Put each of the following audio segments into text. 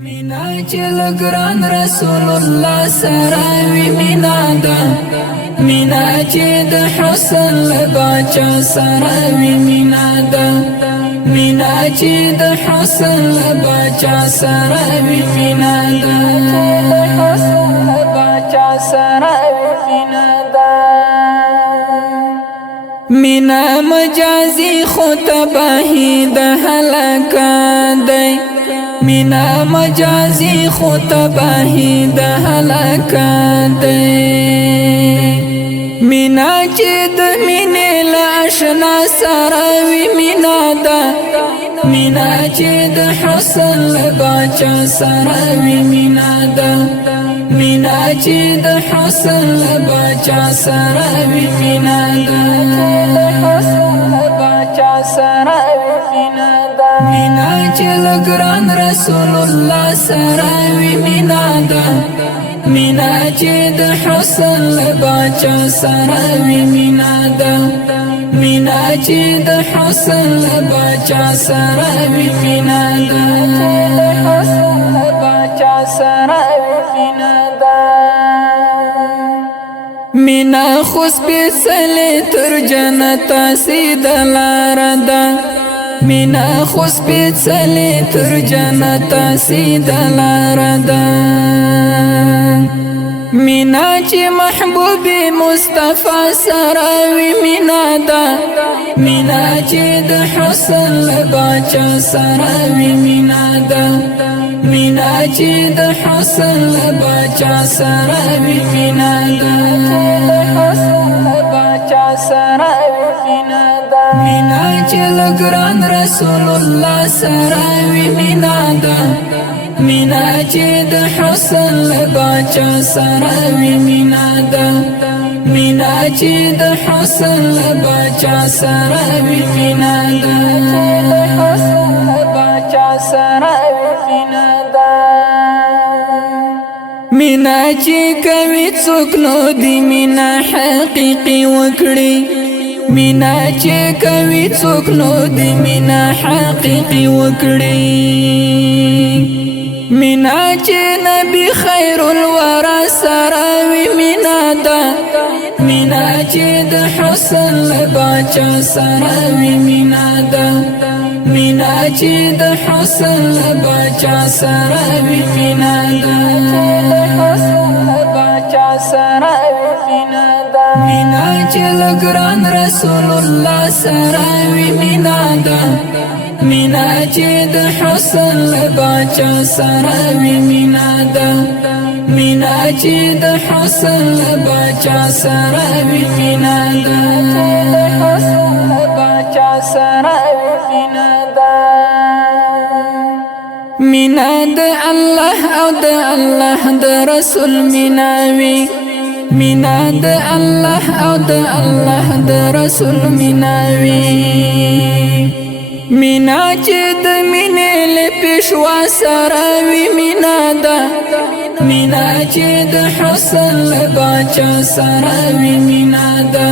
مینا چې لګران رسول الله سره وی مینا ده مینا چې د حسن لباچا سره وی مینا ده مینا چې د حسن لباچا سره وی مینا ده حسن لباچا سره وی مینا ده مینا مجازي خطبه د هلاکت دی مینا مجازي خطبه د هلاکت دی مینا چې د مینې له اشنا سره وي مینا ده مینا چې د حسن له باچا سره وي مینا ده مینا چې د حسن له باچا سره وي مینا ده حسن له باچا سره وي مینا ده مینا چې لګران رسول الله سره وي مینا ده مینا چې د حسن له باچا سره وي مینا ده مینا چې د حسن له باچا سره وي مینا ده حسن له باچا سره وي مینا ده مینا خو سپېڅلې تر جنته سیده لاره ده مینا خو سپېڅلې تر جنته سیده لاره ده مینا چې محبوب مصطفی سره وي مینا ده مینا چې د حسن له باچا سره وي مینا ده مینا چې د حسن له باچا سره وي مینا ده حسن له باچا سره وي مینا ده مینا چې لګران رسول الله سره وي مینا ده مینا چې د حسن له باچا سره وي مینا ده مینا چې د حسن له باچا سره وي مینا ده حسن له باچا سره وي مینا ده مینا چې کوي څوک نو دی مینا حقيقي وکړي مینا چې کوي څوک نو دی مینا حقيقي وکړي مینا چې نبی خیر الورى سره وي مینا ده مینا چې د حسن له باچا سره وي مینا ده مینا چې د حسن له باچا سره وي مینا ده حسن له باچا سره وي مینا ده مینا چې لګران رسول الله سره وي مینا ده مینا چې د حسن له باچا سره وي مینا ده مینا چې د حسن له باچا سره وي مینا ده حسن له باچا سره وي مینا ده مینا د الله او د الله د رسول مینا وي مینا د الله او د الله د رسول مینا وي مینا چې د مینې له پېښوا سره وي مینا ده مینا چې د حسن له باچا سره وي مینا ده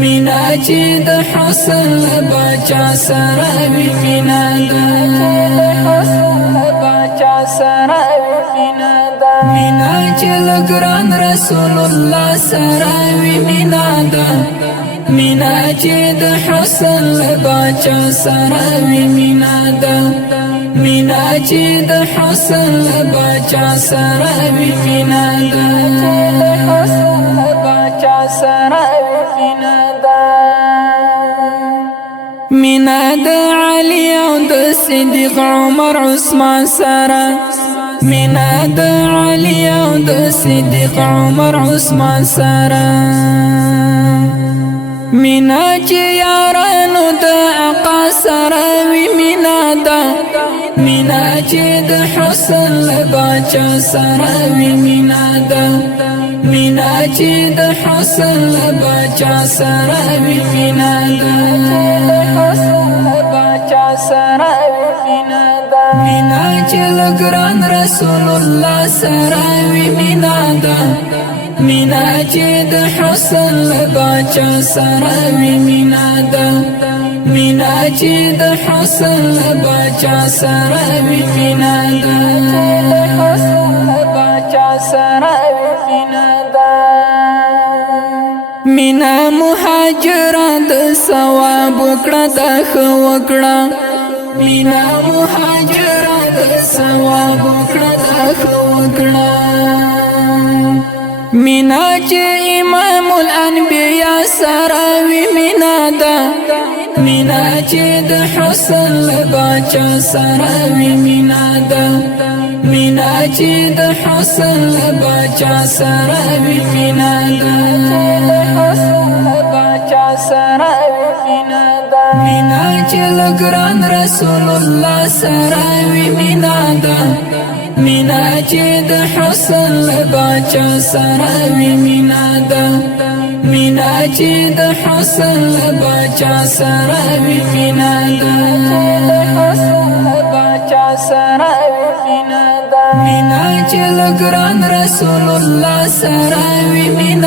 مینا چې د حسن له باچا سره وي مینا ده حسن له باچا سره وي مینا ده مینا چې لګران رسول الله سره وي مینا ده مینا چې د حسن له باچا سره وي مینا ده مینا چې د حسن له باچا سره وي مینا ده حسن له باچا سره وي مینا ده مینا د علي او د صدیق عمر عثمان سره مینا د علي او د صدیق عمر عثمان سره مینا چې یارانو د آقا سره وي مینا ده مینا چې د حسن له باچا سره وي مینا ده مینا چې د حسن له باچا سره وي مینا ده حسن له باچا سره وي مینا ده مینا چې لګران رسول الله سره وي مینا ده مینا چې د حسن له باچا سره وي مینا ده مینا چې د حسن بچا سره وی مینا ده بچا سره وی مینا ده مینا مهاجر د ثواب وکړه د خو وکړه مینا مهاجر د ثواب وکړه د خو وکړه مینا چې امام الانبیاء سره وی مینا ده مینا چې د حسن بچا سره وی مینا ده مینا چې د حسن بچا سره وی مینا ده بچا سره وی مینا ده مینا چې لګران رسول الله سره وی مینا ده مینا چې د حسن بچا سره وی مینا ده مینا چې د حسن بچا سره وی مینا ده بچا سره وی مینا ده مینا چې لګران رسول الله سره وی مینا